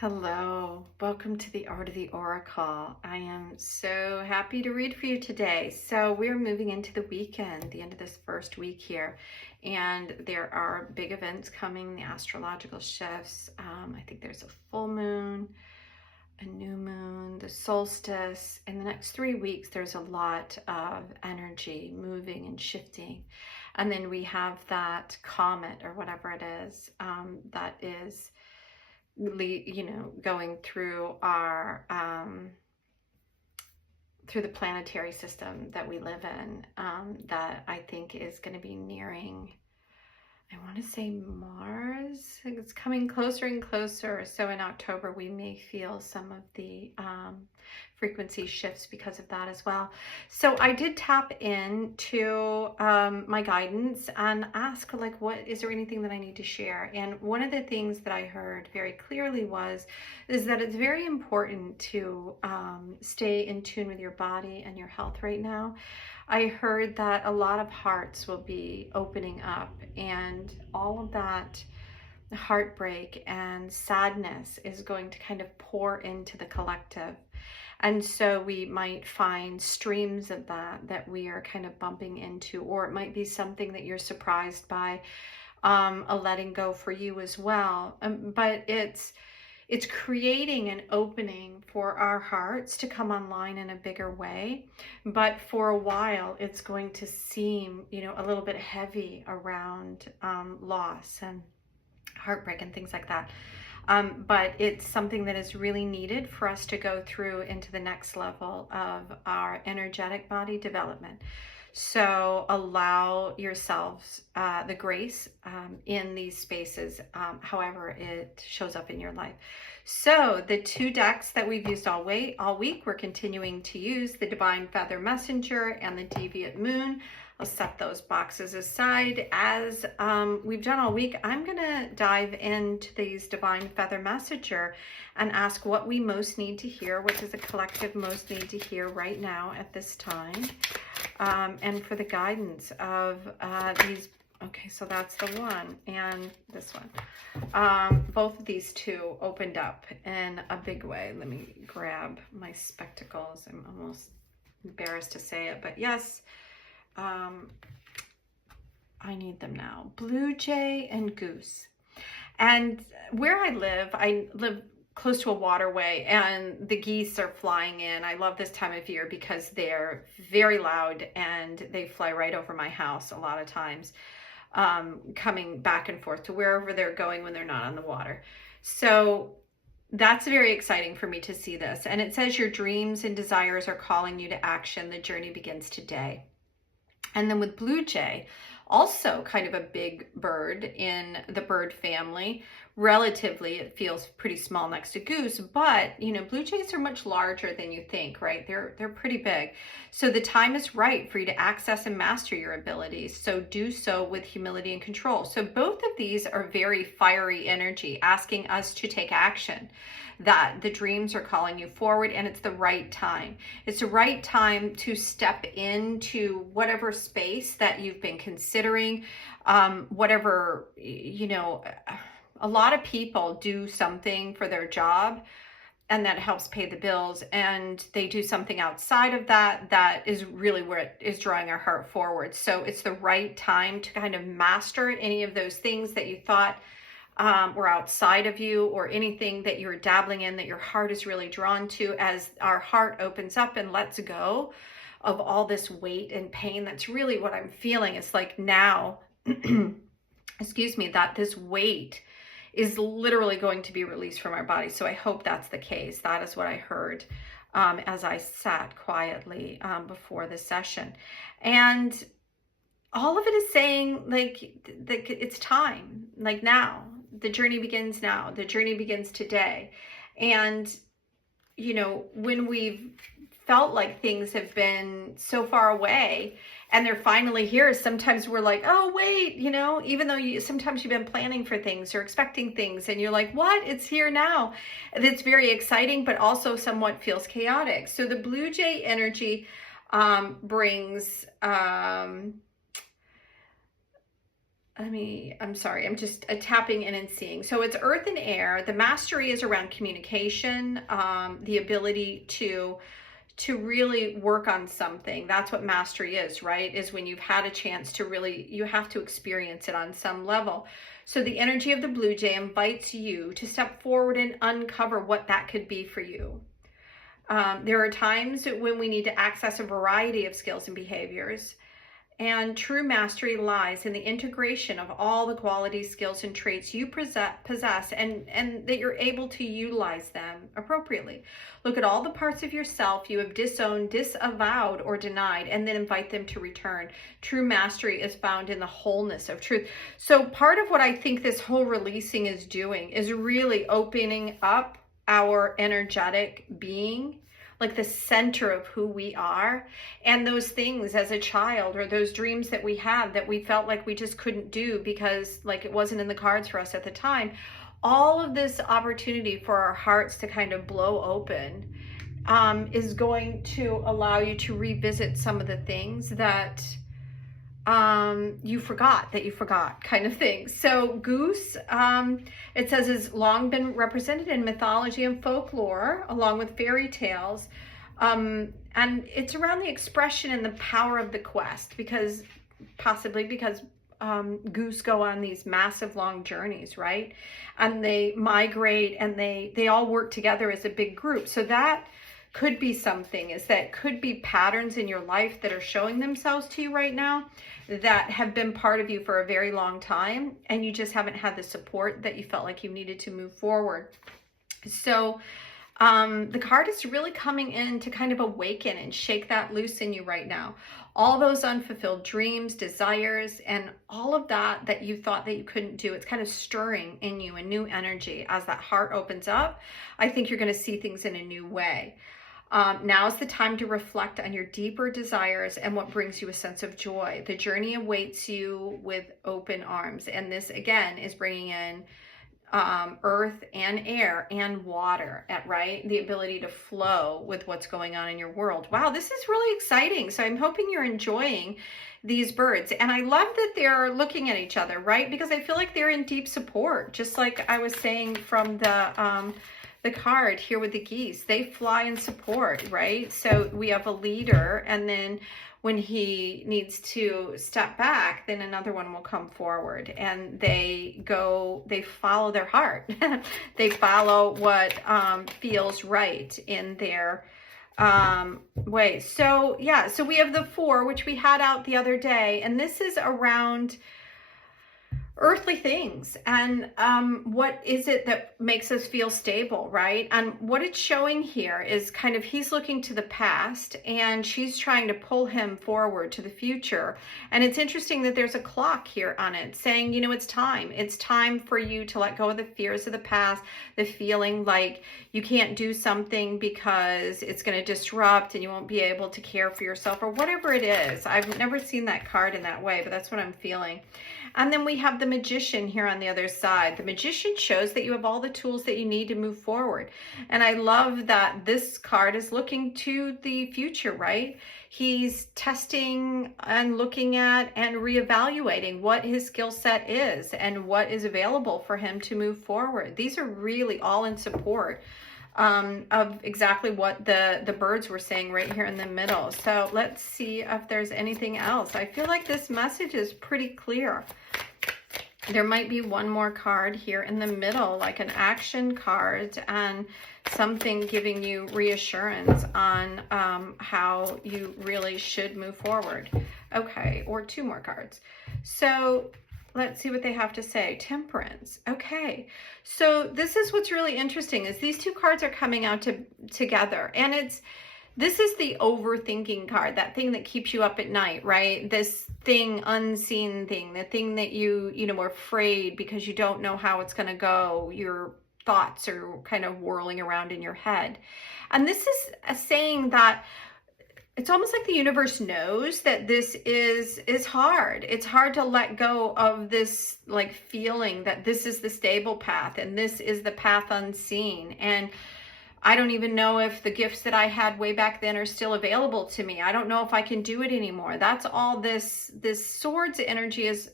Hello, welcome to the Art of the Oracle. I am so happy to read for you today. So we're moving into the weekend, the end of this first week here, and there are big events coming, the astrological shifts. I think there's a full moon, a new moon, the solstice. In the next 3 weeks, there's a lot of energy moving and shifting. And then we have that comet or whatever it is that is going through our through the planetary system that we live in, that I think is going to be nearing, I want to say Mars. It's coming closer and closer. So in October, we may feel some of the frequency shifts because of that as well. So I did tap into my guidance and ask, like, what is there anything that I need to share? And one of the things that I heard very clearly is that it's very important to stay in tune with your body and your health right now. I heard that a lot of hearts will be opening up, and all of that heartbreak and sadness is going to kind of pour into the collective. And so we might find streams of that we are kind of bumping into, or it might be something that you're surprised by, a letting go for you as well. But it's creating an opening for our hearts to come online in a bigger way. But for a while, it's going to seem, a little bit heavy around loss and heartbreak and things like that. But it's something that is really needed for us to go through into the next level of our energetic body development. So allow yourselves the grace in these spaces, however it shows up in your life. So the two decks that we've used all week, we're continuing to use the Divine Feather Messenger and the Deviant Moon. I'll set those boxes aside. As we've done all week, I'm going to dive into these Divine Feather Messenger and ask what we most need to hear, what does the collective most need to hear right now at this time, and for the guidance of these. Okay, so that's the one and this one. Both of these two opened up in a big way. Let me grab my spectacles. I'm almost embarrassed to say it, but yes. I need them now. Blue jay and goose. And where I live close to a waterway, and the geese are flying in. I love this time of year because they're very loud and they fly right over my house a lot of times, coming back and forth to wherever they're going when they're not on the water. So that's very exciting for me to see this. And it says your dreams and desires are calling you to action. The journey begins today. And then with blue jay, also kind of a big bird in the bird family. Relatively, it feels pretty small next to goose, but blue jays are much larger than you think, right? They're pretty big. So the time is right for you to access and master your abilities. So do so with humility and control. So both of these are very fiery energy, asking us to take action. That the dreams are calling you forward, and it's the right time. It's the right time to step into whatever space that you've been considering, whatever, a lot of people do something for their job and that helps pay the bills, and they do something outside of that is really where it is drawing our heart forward. So it's the right time to kind of master any of those things that you thought or outside of you, or anything that you're dabbling in that your heart is really drawn to. As our heart opens up and lets go of all this weight and pain, that's really what I'm feeling. It's like now, excuse me, that this weight is literally going to be released from our body. So I hope that's the case. That is what I heard as I sat quietly before the session. And all of it is saying, like it's time, like now. The journey begins now. The journey begins today. And, when we've felt like things have been so far away and they're finally here, sometimes we're like, oh, wait, even though sometimes you've been planning for things or expecting things and you're like, what? It's here now. And it's very exciting, but also somewhat feels chaotic. So the blue jay energy brings I'm sorry, I'm just tapping in and seeing. So it's earth and air. The mastery is around communication, the ability to really work on something. That's what mastery is, right? Is when you've had a chance to really, you have to experience it on some level. So the energy of the blue jay invites you to step forward and uncover what that could be for you. There are times when we need to access a variety of skills and behaviors. And true mastery lies in the integration of all the qualities, skills, and traits you possess, and that you're able to utilize them appropriately. Look at all the parts of yourself you have disowned, disavowed, or denied, and then invite them to return. True mastery is found in the wholeness of truth. So part of what I think this whole releasing is doing is really opening up our energetic being, like the center of who we are, and those things as a child, or those dreams that we had that we felt like we just couldn't do because like it wasn't in the cards for us at the time. All of this opportunity for our hearts to kind of blow open is going to allow you to revisit some of the things that you forgot kind of thing. So goose, it says, has long been represented in mythology and folklore along with fairy tales, and it's around the expression and the power of the quest, because goose go on these massive long journeys, right? And they migrate, and they all work together as a big group. So that could be something, is that could be patterns in your life that are showing themselves to you right now that have been part of you for a very long time, and you just haven't had the support that you felt like you needed to move forward. So the card is really coming in to kind of awaken and shake that loose in you right now. All those unfulfilled dreams, desires, and all of that you thought that you couldn't do, it's kind of stirring in you a new energy. As that heart opens up, I think you're going to see things in a new way. Now is the time to reflect on your deeper desires and what brings you a sense of joy. The journey awaits you with open arms. And this, again, is bringing in earth and air and water, right? The ability to flow with what's going on in your world. Wow, this is really exciting. So I'm hoping you're enjoying these birds. And I love that they're looking at each other, right? Because I feel like they're in deep support, just like I was saying from the card here with the geese. They fly in support, right? So we have a leader, and then when he needs to step back, then another one will come forward, and they follow their heart. They follow what feels right in their way. So yeah, so we have the 4, which we had out the other day, and this is around earthly things, and what is it that makes us feel stable, right? And what it's showing here is kind of, he's looking to the past and she's trying to pull him forward to the future. And it's interesting that there's a clock here on it saying, you know, it's time for you to let go of the fears of the past, the feeling like you can't do something because it's going to disrupt and you won't be able to care for yourself, or whatever it is. I've never seen that card in that way, but that's what I'm feeling. And then we have the Magician here on the other side. The Magician shows that you have all the tools that you need to move forward. And I love that this card is looking to the future, right? He's testing and looking at and reevaluating what his skill set is and what is available for him to move forward. These are really all in support of exactly what the birds were saying right here in the middle. So let's see if there's anything else. I feel like this message is pretty clear. There might be one more card here in the middle, like an action card, and something giving you reassurance on how you really should move forward. Okay, or 2 more cards. So let's see what they have to say. Temperance. Okay, so this is what's really interesting, is these 2 cards are coming out together, and this is the overthinking card, that thing that keeps you up at night, right? This thing, unseen thing, the thing that you are afraid because you don't know how it's going to go. Your thoughts are kind of whirling around in your head. And this is a saying that it's almost like the universe knows that this is hard. It's hard to let go of this, like, feeling that this is the stable path and this is the path unseen. And I don't even know if the gifts that I had way back then are still available to me. I don't know if I can do it anymore. That's all this swords energy is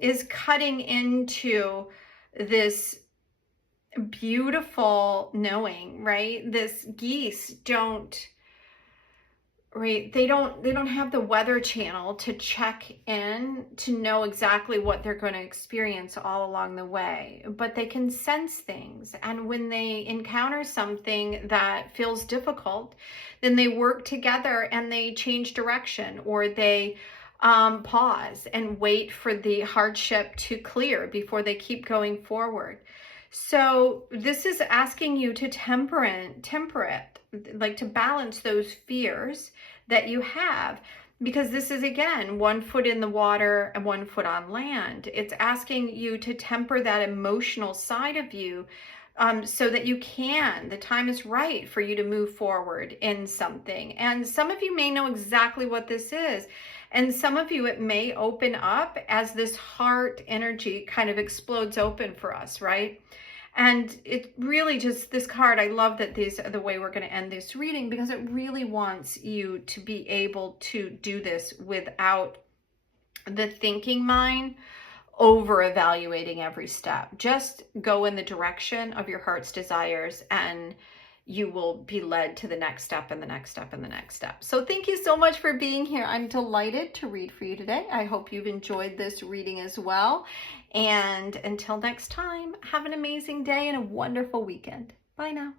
is cutting into this beautiful knowing, right? This geese don't, right? They don't have the weather channel to check in to know exactly what they're going to experience all along the way, but they can sense things. And when they encounter something that feels difficult, then they work together and they change direction, or they pause and wait for the hardship to clear before they keep going forward. So this is asking you to temper it, like to balance those fears that you have, because this is, again, 1 foot in the water and 1 foot on land. It's asking you to temper that emotional side of you, so that the time is right for you to move forward in something. And some of you may know exactly what this is. And some of you, it may open up as this heart energy kind of explodes open for us, right? And it really just, this card, I love that these are the way we're going to end this reading, because it really wants you to be able to do this without the thinking mind over evaluating every step. Just go in the direction of your heart's desires, and you will be led to the next step and the next step and the next step. So thank you so much for being here. I'm delighted to read for you today. I hope you've enjoyed this reading as well. And until next time, have an amazing day and a wonderful weekend. Bye now.